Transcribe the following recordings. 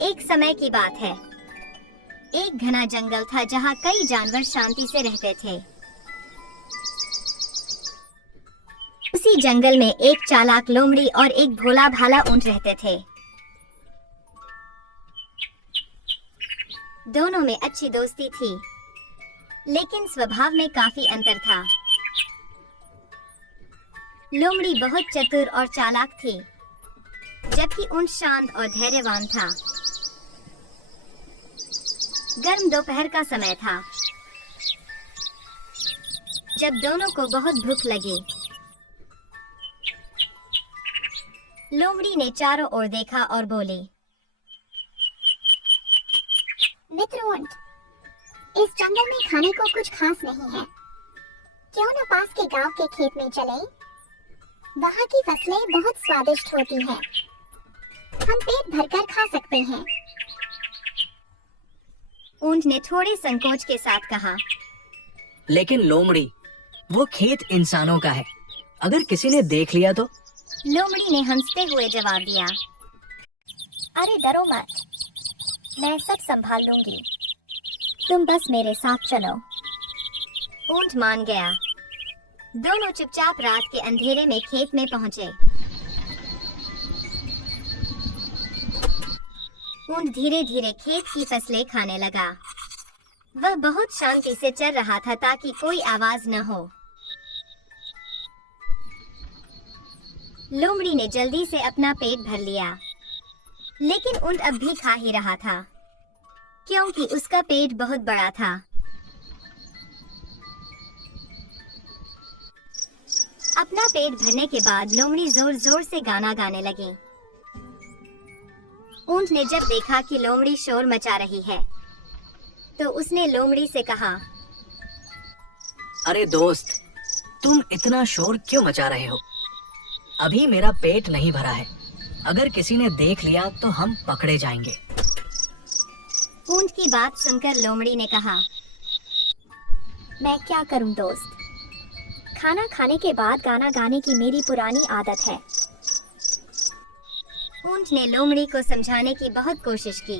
एक समय की बात है। एक घना जंगल था जहाँ कई जानवर शांति से रहते थे। उसी जंगल में एक चालाक लोमड़ी और एक भोला भाला ऊंट रहते थे। दोनों में अच्छी दोस्ती थी, लेकिन स्वभाव में काफी अंतर था। लोमड़ी बहुत चतुर और चालाक थी, जबकि ऊंट शांत और धैर्यवान था। गर्म दोपहर का समय था, जब दोनों को बहुत भूख लगी। लोमड़ी ने चारों ओर देखा और बोली, मित्र ऊंट, इस जंगल में खाने को कुछ खास नहीं है। क्यों न पास के गांव के खेत में चलें? वहाँ की फसलें बहुत स्वादिष्ट होती हैं। हम पेट भरकर खा सकते हैं। ऊंट ने थोड़े संकोच के साथ कहा, लेकिन लोमड़ी, वो खेत इंसानों का है। अगर किसी ने देख लिया तो? लोमड़ी ने हंसते हुए जवाब दिया, अरे डरो मत, मैं सब संभाल लूंगी। तुम बस मेरे साथ चलो। ऊंट मान गया। दोनों चुपचाप रात के अंधेरे में खेत में पहुंचे। ऊंट धीरे धीरे खेत की फसलें खाने लगा। वह बहुत शांति से चल रहा था ताकि कोई आवाज न हो। लोमड़ी ने जल्दी से अपना पेट भर लिया, लेकिन ऊंट अब भी खा ही रहा था, क्योंकि उसका पेट बहुत बड़ा था। अपना पेट भरने के बाद लोमड़ी जोर जोर से गाना गाने लगी। ऊंट ने जब देखा कि लोमड़ी शोर मचा रही है, तो उसने लोमड़ी से कहा, अरे दोस्त, तुम इतना शोर क्यों मचा रहे हो? अभी मेरा पेट नहीं भरा है। अगर किसी ने देख लिया तो हम पकड़े जाएंगे। ऊंट की बात सुनकर लोमड़ी ने कहा, मैं क्या करूं दोस्त? खाना खाने के बाद गाना गाने की मेरी पुरानी आदत है। ऊंट ने लोमड़ी को समझाने की बहुत कोशिश की,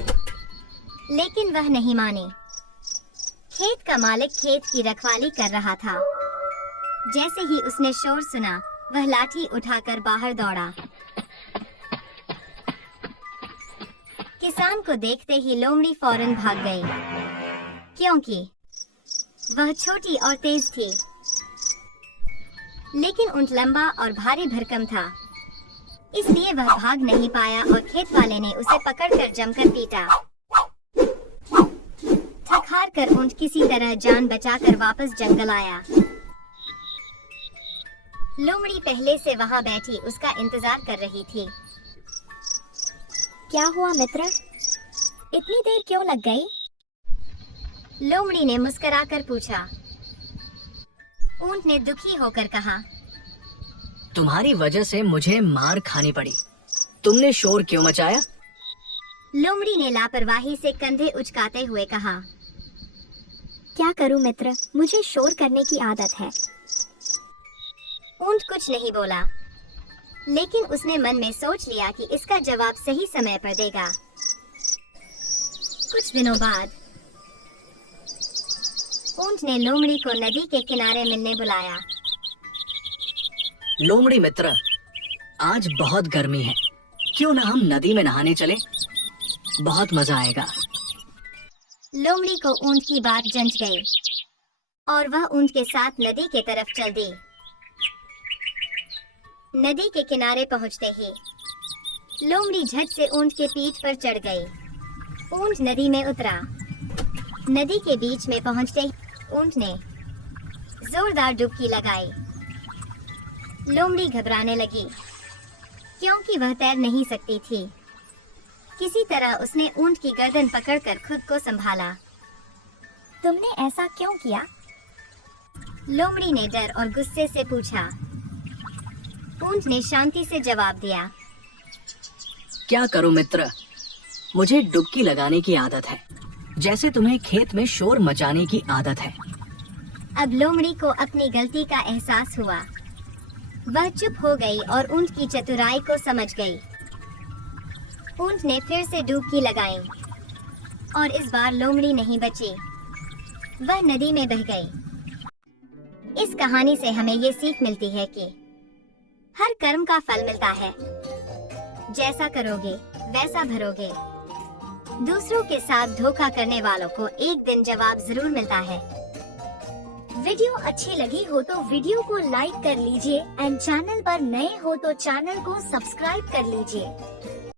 लेकिन वह नहीं मानी। खेत का मालिक खेत की रखवाली कर रहा था। जैसे ही उसने शोर सुना, वह लाठी उठाकर बाहर दौड़ा। किसान को देखते ही लोमड़ी फौरन भाग गई, क्योंकि वह छोटी और तेज थी। लेकिन ऊंट लंबा और भारी भरकम था, इसलिए वह भाग नहीं पाया और खेत वाले ने उसे पकड़कर जमकर पीटा। थक हार कर ऊंट किसी तरह जान बचाकर वापस जंगल आया। लोमड़ी पहले से वहां बैठी उसका इंतजार कर रही थी। क्या हुआ मित्र? इतनी देर क्यों लग गई? लोमड़ी ने मुस्कुराकर पूछा। ऊंट ने दुखी होकर कहा, तुम्हारी वजह से मुझे मार खानी पड़ी। तुमने शोर क्यों मचाया? लोमड़ी ने लापरवाही से कंधे उचकाते हुए कहा, क्या करूं मित्र, मुझे शोर करने की आदत है। ऊंट कुछ नहीं बोला, लेकिन उसने मन में सोच लिया कि इसका जवाब सही समय पर देगा। कुछ दिनों बाद ऊंट ने लोमड़ी को नदी के किनारे मिलने बुलाया। लोमड़ी मित्र, आज बहुत गर्मी है, क्यों ना हम नदी में नहाने चले? बहुत मजा आएगा। लोमड़ी को ऊंट की बात जंच गई और वह ऊंट के साथ नदी के तरफ चल दी। नदी के किनारे पहुंचते ही लोमड़ी झट से ऊंट के पीठ पर चढ़ गई। ऊंट नदी में उतरा। नदी के बीच में पहुंचते ही ऊंट ने जोरदार डुबकी लगाई। लोमड़ी घबराने लगी, क्योंकि वह तैर नहीं सकती थी। किसी तरह उसने ऊंट की गर्दन पकड़कर खुद को संभाला। तुमने ऐसा क्यों किया? लोमड़ी ने डर और गुस्से से पूछा। ऊंट ने शांति से जवाब दिया, क्या करूं मित्र, मुझे डुबकी लगाने की आदत है, जैसे तुम्हें खेत में शोर मचाने की आदत है। अब लोमड़ी को अपनी गलती का एहसास हुआ। वह चुप हो गई और ऊंट की चतुराई को समझ गई। ऊंट ने फिर से डुबकी लगाई और इस बार लोमड़ी नहीं बची, वह नदी में बह गई। इस कहानी से हमें ये सीख मिलती है कि हर कर्म का फल मिलता है, जैसा करोगे वैसा भरोगे। दूसरों के साथ धोखा करने वालों को एक दिन जवाब जरूर मिलता है। वीडियो अच्छी लगी हो तो वीडियो को लाइक कर लीजिए एंड चैनल पर नए हो तो चैनल को सब्सक्राइब कर लीजिए।